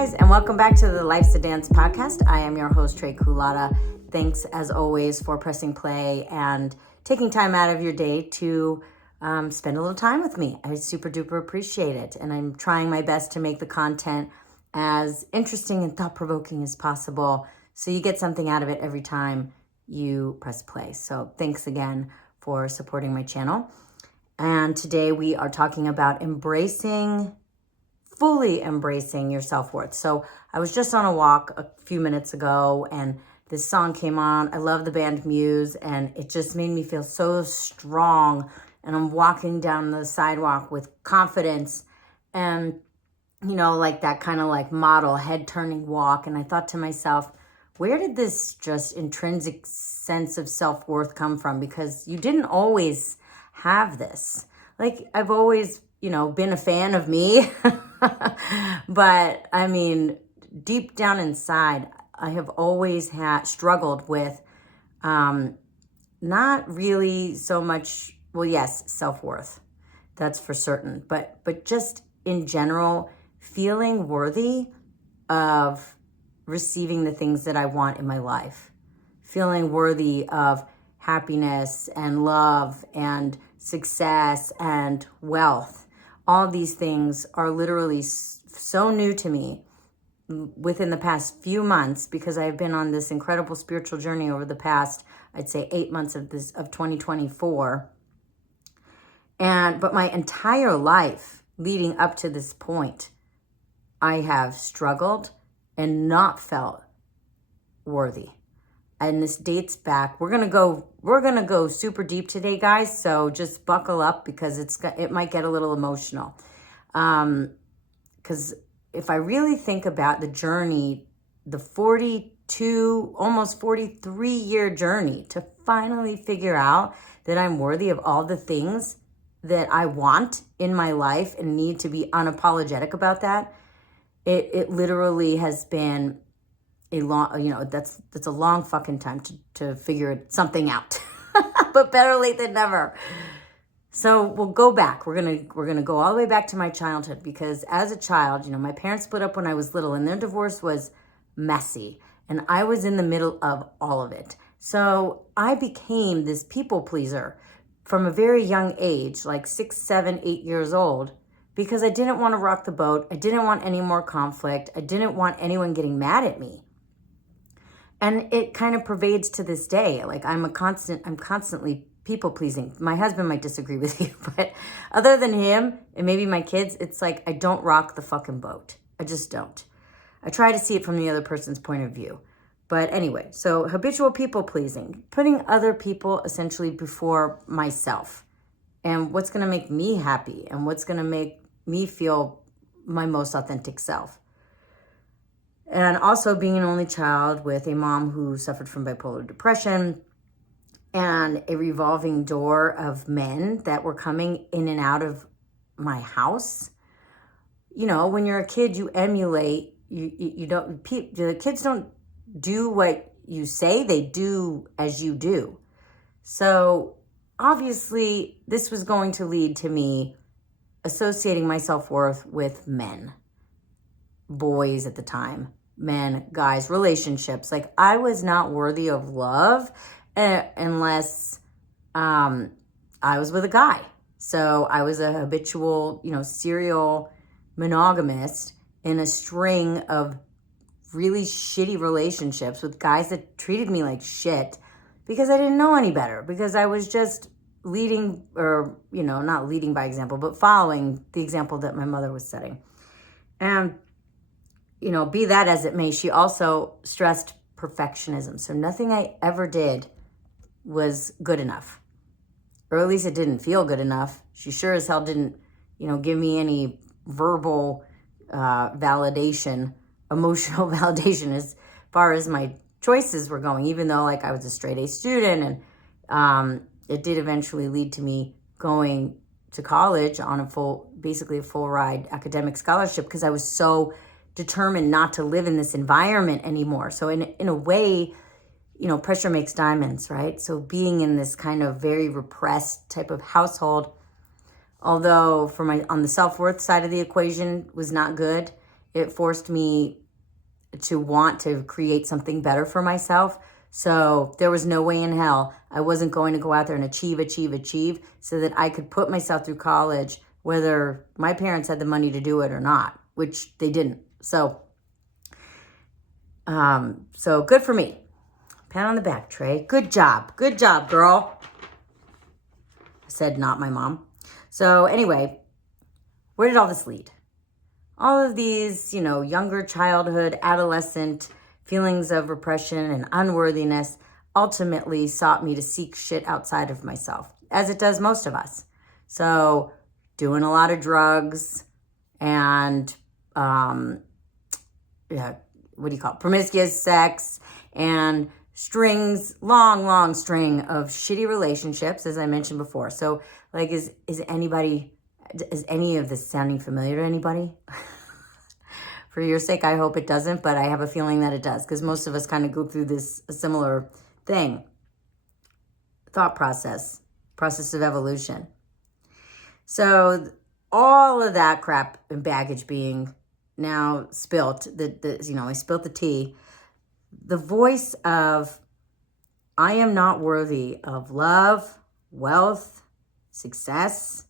guys, and welcome back to the Life's a Dance podcast. I am your host, Trey Culata. Thanks, as always, for pressing play and taking time out of your day to spend a little time with me. I super duper appreciate it, and I'm trying my best to make the content as interesting and thought-provoking as possible so you get something out of it every time you press play. So thanks again for supporting my channel. And today we are talking about fully embracing your self-worth. So I was just on a walk a few minutes ago and this song came on. I love the band Muse and it just made me feel so strong. And I'm walking down the sidewalk with confidence and, you know, like that kind of like model head turning walk. And I thought to myself, where did this just intrinsic sense of self-worth come from? Because you didn't always have this. Like I've always, been a fan of me, but I mean, deep down inside, I have always struggled with, not really so much, well, yes, self-worth, that's for certain, but just in general, feeling worthy of receiving the things that I want in my life, feeling worthy of happiness and love and success and wealth. All these things are literally so new to me within the past few months because I've been on this incredible spiritual journey over the past, I'd say 8 months of 2024. But my entire life leading up to this point, I have struggled and not felt worthy. And this dates back. We're gonna go super deep today, guys. So just buckle up because it might get a little emotional. Because if I really think about the journey, the 42, almost 43-year journey to finally figure out that I'm worthy of all the things that I want in my life and need to be unapologetic about that, it literally has been a long, that's a long fucking time to figure something out, but better late than never. So we'll go back. We're gonna go all the way back to my childhood because as a child, my parents split up when I was little and their divorce was messy and I was in the middle of all of it. So I became this people pleaser from a very young age, like 6, 7, 8 years old, because I didn't want to rock the boat. I didn't want any more conflict. I didn't want anyone getting mad at me. And it kind of pervades to this day. Like I'm constantly people pleasing. My husband might disagree with you, but other than him and maybe my kids, it's like I don't rock the fucking boat. I just don't. I try to see it from the other person's point of view. But anyway, so habitual people pleasing, putting other people essentially before myself and what's going to make me happy and what's going to make me feel my most authentic self. And also being an only child with a mom who suffered from bipolar depression and a revolving door of men that were coming in and out of my house. When you're a kid, you emulate, the kids don't do what you say, they do as you do. So obviously this was going to lead to me associating my self-worth with men, boys at the time. Men, guys, relationships. Like I was not worthy of love unless I was with a guy. So I was a habitual, serial monogamist in a string of really shitty relationships with guys that treated me like shit because I didn't know any better, because I was just leading or, not leading by example, but following the example that my mother was setting. And be that as it may, she also stressed perfectionism. So nothing I ever did was good enough. Or at least it didn't feel good enough. She sure as hell didn't, give me any verbal validation, emotional validation as far as my choices were going, even though like I was a straight A student and it did eventually lead to me going to college on basically a full ride academic scholarship because I was so determined not to live in this environment anymore. So in a way, pressure makes diamonds, right? So being in this kind of very repressed type of household, although on the self-worth side of the equation was not good, It forced me to want to create something better for myself. So there was no way in hell I wasn't going to go out there and achieve so that I could put myself through college, whether my parents had the money to do it or not, which they didn't. So good for me. Pat on the back, Trey. Good job, girl. I said not my mom. So anyway, where did all this lead? All of these, younger childhood, adolescent feelings of repression and unworthiness ultimately sought me to seek shit outside of myself, as it does most of us. So doing a lot of drugs and, promiscuous sex and long string of shitty relationships, as I mentioned before. So is any of this sounding familiar to anybody? For your sake, I hope it doesn't, but I have a feeling that it does, because most of us kind of go through this similar thing. Thought process of evolution. So all of that crap and baggage being now spilt, I spilt the tea. The voice of, I am not worthy of love, wealth, success,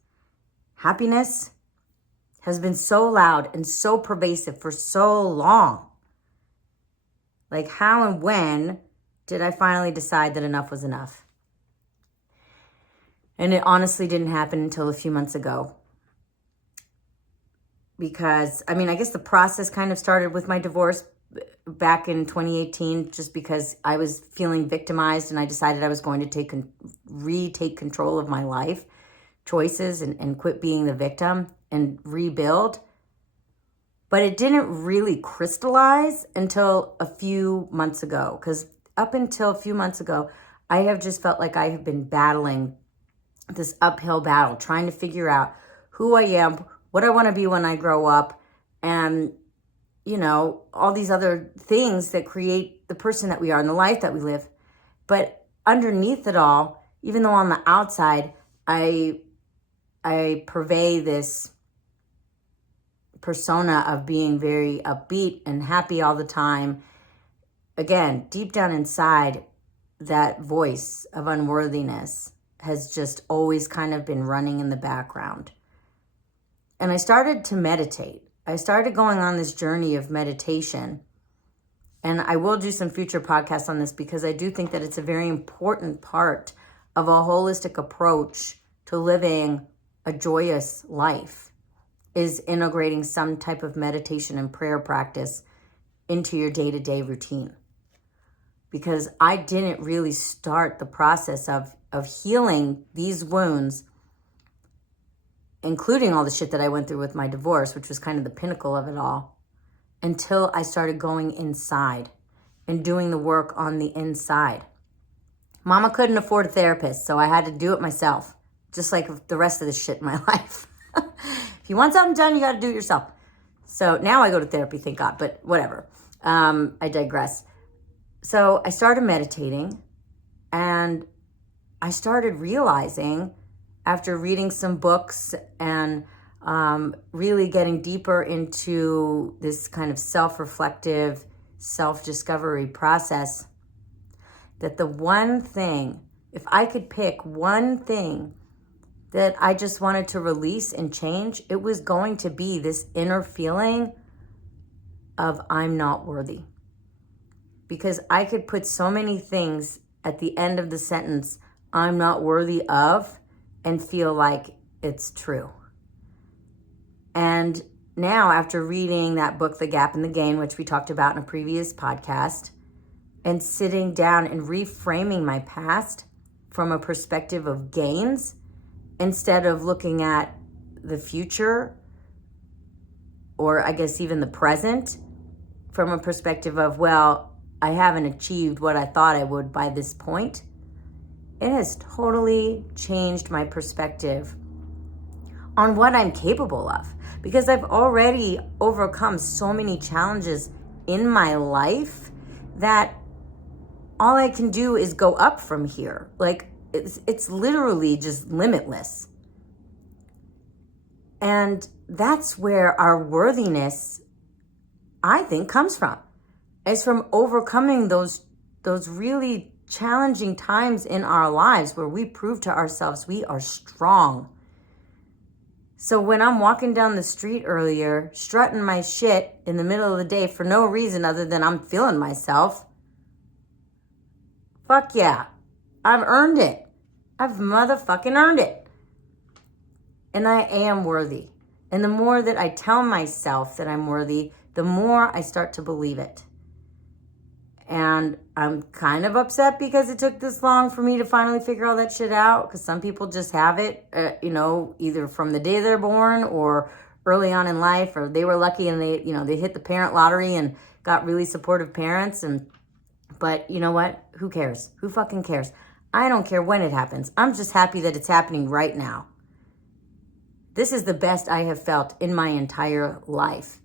happiness, has been so loud and so pervasive for so long. How and when did I finally decide that enough was enough? And it honestly didn't happen until a few months ago. Because, I guess the process kind of started with my divorce back in 2018, just because I was feeling victimized and I decided I was going to retake control of my life choices and quit being the victim and rebuild. But it didn't really crystallize until a few months ago, because up until a few months ago, I have just felt like I have been battling this uphill battle, trying to figure out who I am, what I want to be when I grow up, and all these other things that create the person that we are and the life that we live. But underneath it all, even though on the outside, I purvey this persona of being very upbeat and happy all the time. Again, deep down inside, that voice of unworthiness has just always kind of been running in the background. And I started to meditate. I started going on this journey of meditation. And I will do some future podcasts on this, because I do think that it's a very important part of a holistic approach to living a joyous life, is integrating some type of meditation and prayer practice into your day-to-day routine. Because I didn't really start the process of healing these wounds, including all the shit that I went through with my divorce, which was kind of the pinnacle of it all, until I started going inside and doing the work on the inside. Mama couldn't afford a therapist, so I had to do it myself, just like the rest of the shit in my life. If you want something done, you got to do it yourself. So now I go to therapy, thank God, but whatever. I digress. So I started meditating, and I started realizing, after reading some books and really getting deeper into this kind of self-reflective, self-discovery process, that the one thing, if I could pick one thing that I just wanted to release and change, it was going to be this inner feeling of I'm not worthy. Because I could put so many things at the end of the sentence, I'm not worthy of, and feel like it's true. And now, after reading that book, The Gap and the Gain, which we talked about in a previous podcast, and sitting down and reframing my past from a perspective of gains, instead of looking at the future, or I guess even the present, from a perspective of, well, I haven't achieved what I thought I would by this point, it has totally changed my perspective on what I'm capable of. Because I've already overcome so many challenges in my life that all I can do is go up from here. It's literally just limitless. And that's where our worthiness I think, comes from. It's from overcoming those really challenging times in our lives where we prove to ourselves we are strong. So when I'm walking down the street earlier, strutting my shit in the middle of the day for no reason other than I'm feeling myself, fuck yeah, I've earned it. I've motherfucking earned it. And I am worthy. And the more that I tell myself that I'm worthy, the more I start to believe it. And I'm kind of upset because it took this long for me to finally figure all that shit out. Because some people just have it, either from the day they're born or early on in life, or they were lucky and they hit the parent lottery and got really supportive parents. But you know what? Who cares? Who fucking cares? I don't care when it happens. I'm just happy that it's happening right now. This is the best I have felt in my entire life.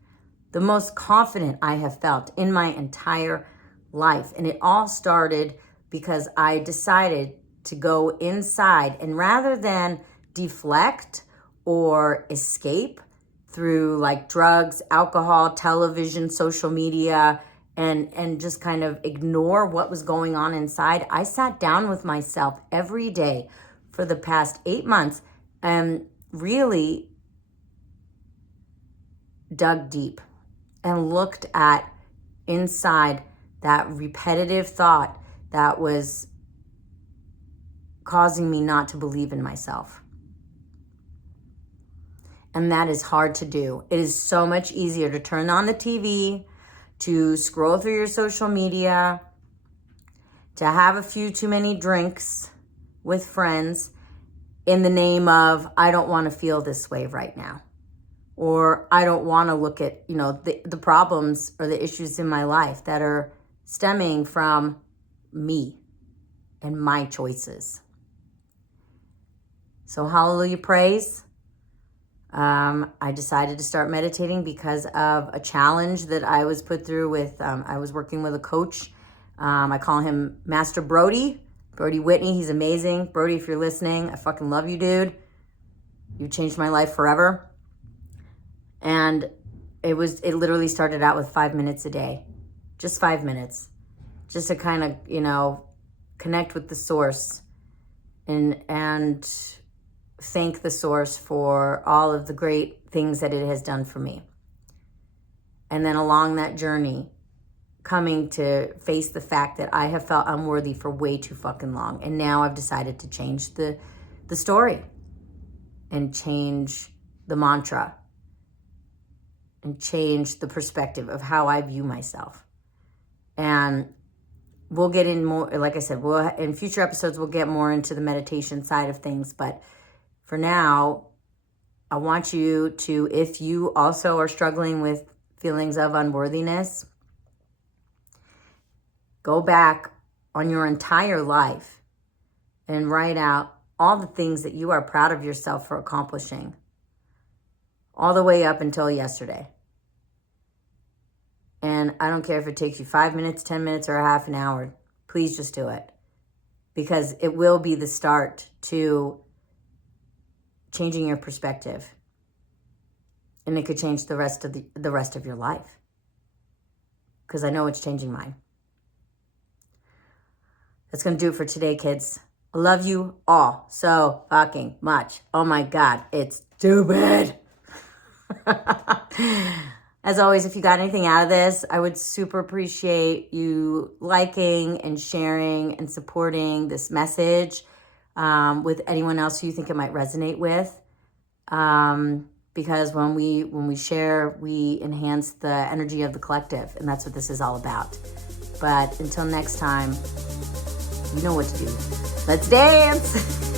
The most confident I have felt in my entire life. And it all started because I decided to go inside, and rather than deflect or escape through like drugs, alcohol, television, social media, and just kind of ignore what was going on inside, I sat down with myself every day for the past 8 months and really dug deep and looked at inside that repetitive thought that was causing me not to believe in myself. And that is hard to do. It is so much easier to turn on the TV, to scroll through your social media, to have a few too many drinks with friends in the name of, I don't want to feel this way right now. Or I don't want to look at, the problems or the issues in my life that are stemming from me and my choices. So hallelujah, praise. I decided to start meditating because of a challenge that I was put through with, I was working with a coach. I call him Master Brody Whitney. He's amazing. Brody, if you're listening, I fucking love you, dude. You changed my life forever. And it literally started out with 5 minutes a day, just 5 minutes, just to kind of, connect with the source and thank the source for all of the great things that it has done for me. And then along that journey, coming to face the fact that I have felt unworthy for way too fucking long. And now I've decided to change the story and change the mantra and change the perspective of how I view myself. And we'll get in more, like I said, in future episodes, we'll get more into the meditation side of things. But for now, I want you to, if you also are struggling with feelings of unworthiness, go back on your entire life and write out all the things that you are proud of yourself for accomplishing, all the way up until yesterday. And I don't care if it takes you 5 minutes, 10 minutes, or a half an hour. Please just do it. Because it will be the start to changing your perspective. And it could change the rest of your life. Because I know it's changing mine. That's going to do it for today, kids. I love you all so fucking much. Oh my God, it's stupid. As always, if you got anything out of this, I would super appreciate you liking and sharing and supporting this message with anyone else who you think it might resonate with. Because when we share, we enhance the energy of the collective, and that's what this is all about. But until next time, you know what to do. Let's dance!